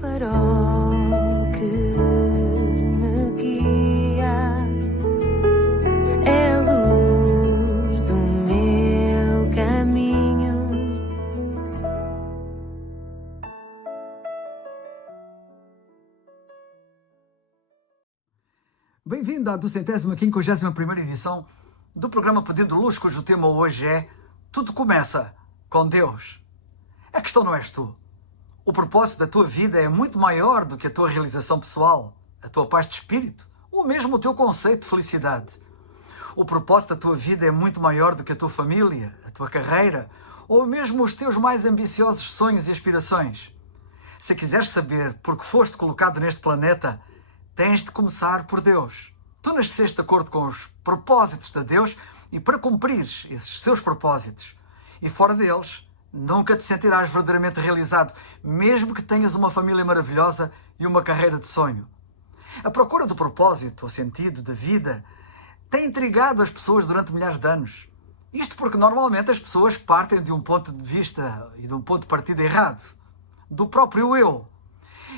farol que me guia, é a luz do meu caminho. Bem-vindo à 251ª edição do programa Pedindo Luz, cujo tema hoje é Tudo começa com Deus. A questão não és tu. O propósito da tua vida é muito maior do que a tua realização pessoal, a tua paz de espírito, ou mesmo o teu conceito de felicidade. O propósito da tua vida é muito maior do que a tua família, a tua carreira, ou mesmo os teus mais ambiciosos sonhos e aspirações. Se quiseres saber por que foste colocado neste planeta, tens de começar por Deus. Tu nasceste de acordo com os propósitos de Deus e para cumprires esses seus propósitos. E fora deles, nunca te sentirás verdadeiramente realizado, mesmo que tenhas uma família maravilhosa e uma carreira de sonho. A procura do propósito, o sentido da vida, tem intrigado as pessoas durante milhares de anos. Isto porque normalmente as pessoas partem de um ponto de vista e de um ponto de partida errado, do próprio eu.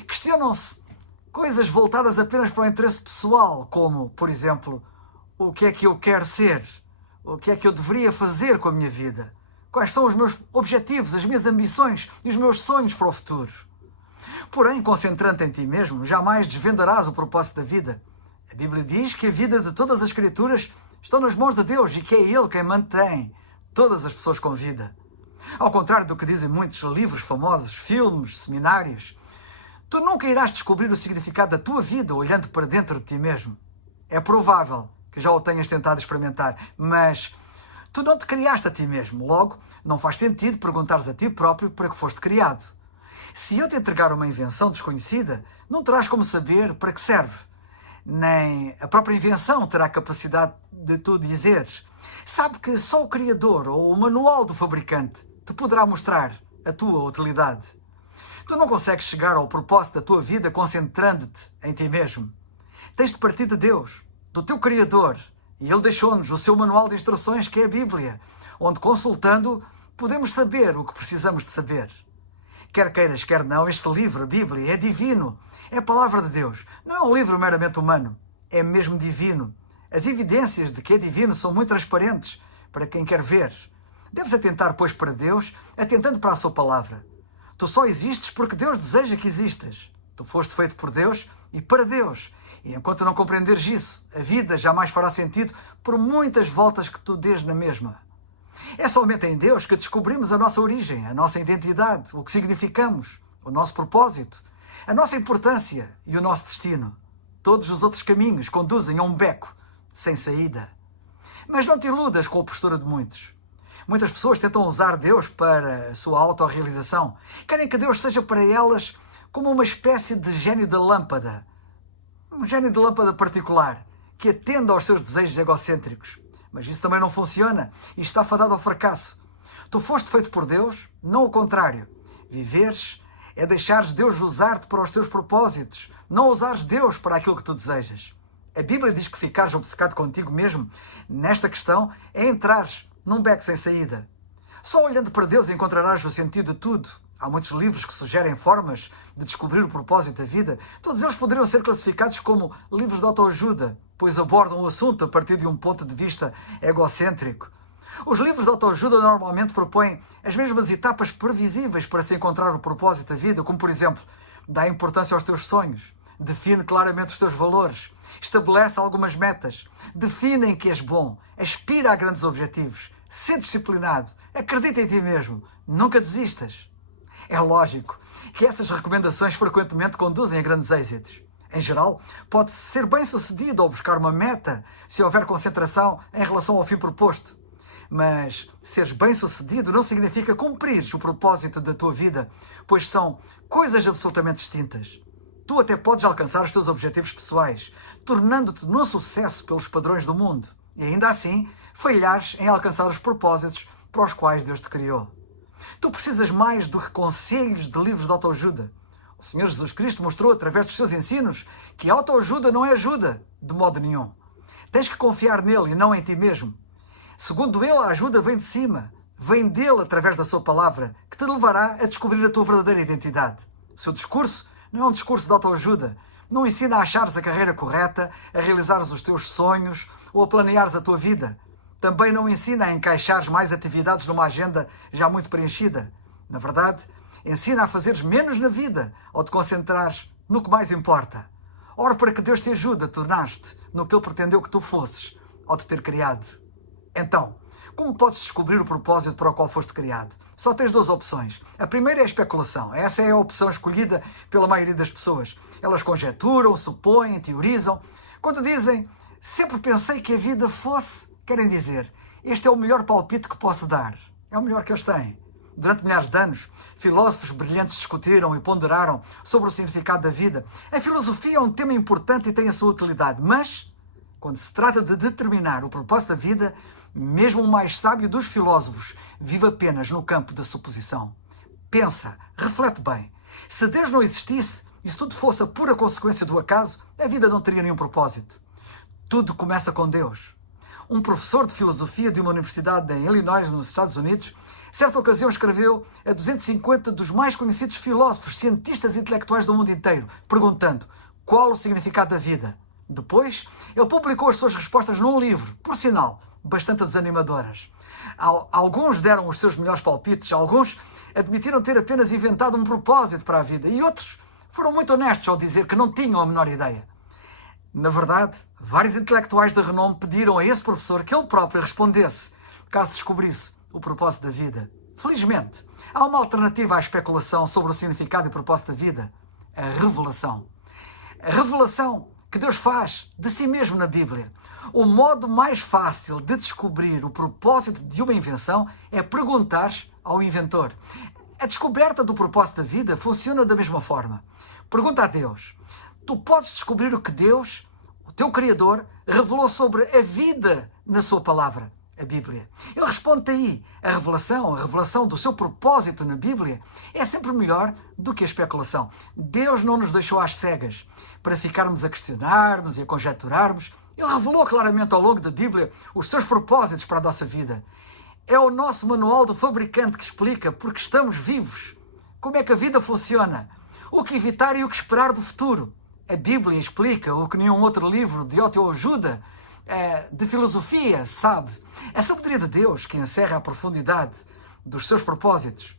Questionam-se coisas voltadas apenas para o interesse pessoal, como, por exemplo, o que é que eu quero ser? O que é que eu deveria fazer com a minha vida? Quais são os meus objetivos, as minhas ambições e os meus sonhos para o futuro? Porém, concentrando em ti mesmo, jamais desvendarás o propósito da vida. A Bíblia diz que a vida de todas as criaturas estão nas mãos de Deus e que é Ele quem mantém todas as pessoas com vida. Ao contrário do que dizem muitos livros famosos, filmes, seminários, tu nunca irás descobrir o significado da tua vida olhando para dentro de ti mesmo. É provável que já o tenhas tentado experimentar, mas tu não te criaste a ti mesmo. Logo, não faz sentido perguntares a ti próprio para que foste criado. Se eu te entregar uma invenção desconhecida, não terás como saber para que serve. Nem a própria invenção terá capacidade de tu dizeres. Sabe que só o Criador ou o manual do fabricante te poderá mostrar a tua utilidade. Tu não consegues chegar ao propósito da tua vida concentrando-te em ti mesmo. Tens de partir de Deus, do teu Criador, e Ele deixou-nos o seu manual de instruções, que é a Bíblia, onde, consultando, podemos saber o que precisamos de saber. Quer queiras, quer não, este livro, a Bíblia, é divino, é a palavra de Deus. Não é um livro meramente humano, é mesmo divino. As evidências de que é divino são muito transparentes para quem quer ver. Deves atentar, pois, para Deus, atentando para a sua palavra. Tu só existes porque Deus deseja que existas. Tu foste feito por Deus e para Deus. E enquanto não compreenderes isso, a vida jamais fará sentido por muitas voltas que tu dês na mesma. É somente em Deus que descobrimos a nossa origem, a nossa identidade, o que significamos, o nosso propósito, a nossa importância e o nosso destino. Todos os outros caminhos conduzem a um beco sem saída. Mas não te iludas com a postura de muitos. Muitas pessoas tentam usar Deus para a sua autorrealização. Querem que Deus seja para elas como uma espécie de gênio da lâmpada. Um gênio de lâmpada particular, que atende aos seus desejos egocêntricos. Mas isso também não funciona e está fadado ao fracasso. Tu foste feito por Deus, não o contrário. Viveres é deixares Deus usar-te para os teus propósitos, não usares Deus para aquilo que tu desejas. A Bíblia diz que ficares obcecado contigo mesmo nesta questão é entrares num beco sem saída. Só olhando para Deus encontrarás o sentido de tudo. Há muitos livros que sugerem formas de descobrir o propósito da vida. Todos eles poderiam ser classificados como livros de autoajuda, pois abordam o assunto a partir de um ponto de vista egocêntrico. Os livros de autoajuda normalmente propõem as mesmas etapas previsíveis para se encontrar o propósito da vida, como, por exemplo, dá importância aos teus sonhos, define claramente os teus valores, estabelece algumas metas, define em que és bom, aspira a grandes objetivos, sê disciplinado, acredita em ti mesmo, nunca desistas. É lógico que essas recomendações frequentemente conduzem a grandes êxitos. Em geral, pode-se ser bem-sucedido ao buscar uma meta se houver concentração em relação ao fim proposto. Mas seres bem-sucedido não significa cumprires o propósito da tua vida, pois são coisas absolutamente distintas. Tu até podes alcançar os teus objetivos pessoais, tornando-te num sucesso pelos padrões do mundo, e ainda assim falhares em alcançar os propósitos para os quais Deus te criou. Tu precisas mais do que conselhos de livros de autoajuda. O Senhor Jesus Cristo mostrou através dos seus ensinos que a autoajuda não é ajuda, de modo nenhum. Tens que confiar nele e não em ti mesmo. Segundo ele, a ajuda vem de cima, vem dele através da sua palavra, que te levará a descobrir a tua verdadeira identidade. O seu discurso Não é um discurso de autoajuda. Não ensina a achares a carreira correta, a realizares os teus sonhos ou a planeares a tua vida. Também não ensina a encaixares mais atividades numa agenda já muito preenchida. Na verdade, ensina a fazeres menos na vida ou te concentrares no que mais importa. Ora para que Deus te ajude a tornar-te no que Ele pretendeu que tu fosses ao te ter criado. Então, como podes descobrir o propósito para o qual foste criado? Só tens duas opções. A primeira é a especulação. Essa é a opção escolhida pela maioria das pessoas. Elas conjecturam, supõem, teorizam. Quando dizem, sempre pensei que a vida fosse, querem dizer, este é o melhor palpite que posso dar. É o melhor que eles têm. Durante milhares de anos, filósofos brilhantes discutiram e ponderaram sobre o significado da vida. A filosofia é um tema importante e tem a sua utilidade, mas, quando se trata de determinar o propósito da vida, mesmo o mais sábio dos filósofos vive apenas no campo da suposição. Pensa, reflete bem. Se Deus não existisse e se tudo fosse a pura consequência do acaso, a vida não teria nenhum propósito. Tudo começa com Deus. Um professor de filosofia de uma universidade em Illinois, nos Estados Unidos, certa ocasião escreveu a 250 dos mais conhecidos filósofos, cientistas e intelectuais do mundo inteiro, perguntando qual o significado da vida. Depois, ele publicou as suas respostas num livro, por sinal, bastante desanimadoras. Alguns deram os seus melhores palpites, alguns admitiram ter apenas inventado um propósito para a vida e outros foram muito honestos ao dizer que não tinham a menor ideia. Na verdade, vários intelectuais de renome pediram a esse professor que ele próprio respondesse, caso descobrisse o propósito da vida. Felizmente, há uma alternativa à especulação sobre o significado e propósito da vida: a revelação. A revelação que Deus faz de si mesmo na Bíblia. O modo mais fácil de descobrir o propósito de uma invenção é perguntar ao inventor. A descoberta do propósito da vida funciona da mesma forma. Pergunta a Deus. Tu podes descobrir o que Deus, o teu Criador, revelou sobre a vida na sua palavra, a Bíblia. Ele responde-te aí. A revelação do seu propósito na Bíblia é sempre melhor do que a especulação. Deus não nos deixou às cegas para ficarmos a questionar-nos e a conjecturarmos. Ele revelou claramente ao longo da Bíblia os seus propósitos para a nossa vida. É o nosso manual do fabricante que explica porque estamos vivos, como é que a vida funciona, o que evitar e o que esperar do futuro. A Bíblia explica o que nenhum outro livro de autoajuda, de filosofia, sabe. A sabedoria de Deus que encerra a profundidade dos seus propósitos.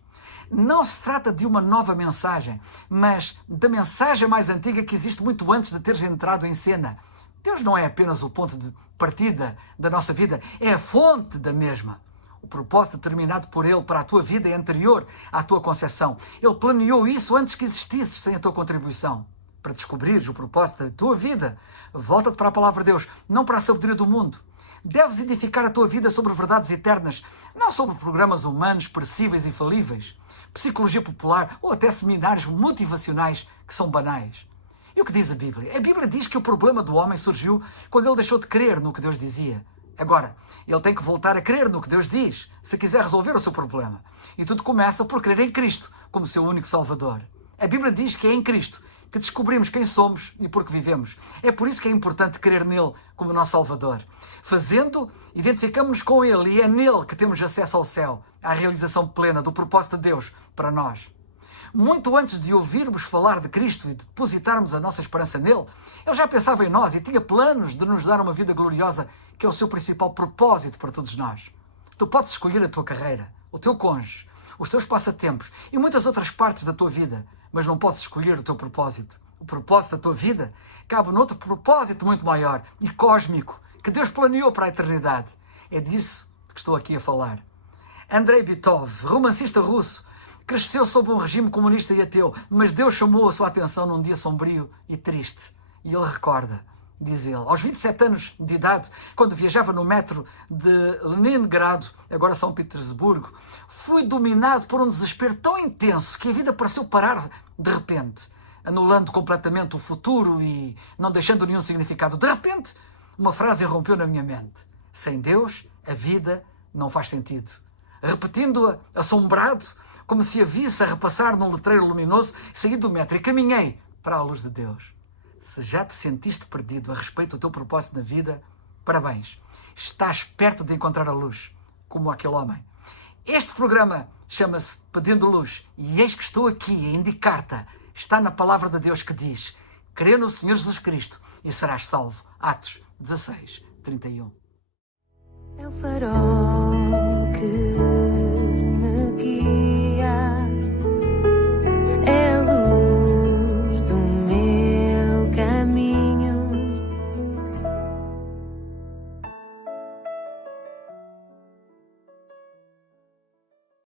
Não se trata de uma nova mensagem, mas da mensagem mais antiga que existe muito antes de teres entrado em cena. Deus não é apenas o ponto de partida da nossa vida, é a fonte da mesma. O propósito determinado por Ele para a tua vida é anterior à tua concepção. Ele planeou isso antes que existisses sem a tua contribuição. Para descobrires o propósito da tua vida, volta-te para a palavra de Deus, não para a sabedoria do mundo. Deves edificar a tua vida sobre verdades eternas, não sobre programas humanos perecíveis e falíveis, psicologia popular ou até seminários motivacionais que são banais. E o que diz a Bíblia? A Bíblia diz que o problema do homem surgiu quando ele deixou de crer no que Deus dizia. Agora, ele tem que voltar a crer no que Deus diz, se quiser resolver o seu problema. E tudo começa por crer em Cristo como seu único Salvador. A Bíblia diz que é em Cristo que descobrimos quem somos e por que vivemos. É por isso que é importante crer nele como nosso Salvador. Fazendo, identificamos-nos com ele e é nele que temos acesso ao céu, à realização plena do propósito de Deus para nós. Muito antes de ouvirmos falar de Cristo e depositarmos a nossa esperança nele, ele já pensava em nós e tinha planos de nos dar uma vida gloriosa, que é o seu principal propósito para todos nós. Tu podes escolher a tua carreira, o teu cônjuge, os teus passatempos e muitas outras partes da tua vida, mas não podes escolher o teu propósito. O propósito da tua vida cabe noutro propósito muito maior e cósmico que Deus planeou para a eternidade. É disso que estou aqui a falar. Andrei Bitov, romancista russo, cresceu sob um regime comunista e ateu, mas Deus chamou a sua atenção num dia sombrio e triste. E ele recorda, diz ele, aos 27 anos de idade, quando viajava no metro de Leningrado, agora São Petersburgo, fui dominado por um desespero tão intenso que a vida pareceu parar de repente, anulando completamente o futuro e não deixando nenhum significado. De repente, uma frase irrompeu na minha mente. Sem Deus, a vida não faz sentido. Repetindo-a, assombrado, como se a visse a repassar num letreiro luminoso, saí do metro e caminhei para a luz de Deus. Se já te sentiste perdido a respeito do teu propósito na vida, parabéns. Estás perto de encontrar a luz, como aquele homem. Este programa chama-se Pedindo Luz e eis que estou aqui a indicar-te está na palavra de Deus que diz: crê no Senhor Jesus Cristo e serás salvo. Atos 16, 31. É o farol que